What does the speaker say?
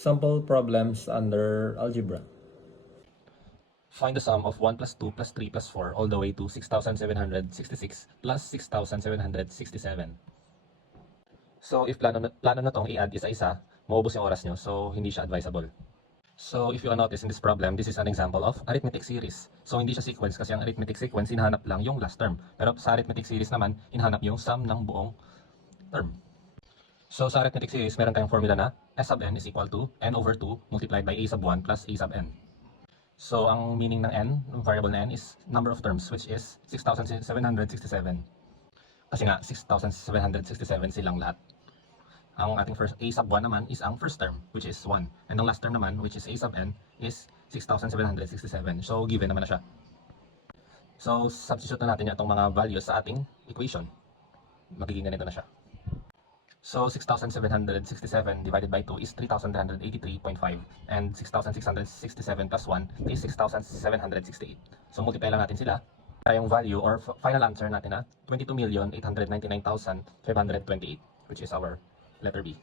Sample problems under algebra. Find the sum of 1 plus 2 plus 3 plus 4 all the way to 6,766 plus 6,767. So if plano na tong i-add isa-isa, maubos yung oras nyo, so hindi siya advisable. So if you notice in this problem, this is an example of arithmetic series. So hindi siya sequence kasi ang arithmetic sequence, hinahanap lang yung last term. Pero sa arithmetic series naman, hinahanap yung sum ng buong term. So sa arithmetic series, meron tayong formula na S sub n is equal to n over 2 multiplied by a sub 1 plus a sub n. So ang meaning ng n, ng variable na n, is number of terms, which is 6,767. Kasi nga, 6,767 silang lahat. Ang ating first a sub 1 naman is ang first term, which is 1. And ang last term naman, which is a sub n, is 6,767. So given naman na siya. So substitute na natin itong mga values sa ating equation. Magiging ganito na siya. So 6,767 divided by 2 is 3,383.5, and 6,667 plus 1 is 6,768. So multiply lang natin sila para yung value or final answer natin na 22,899,528, which is our letter B.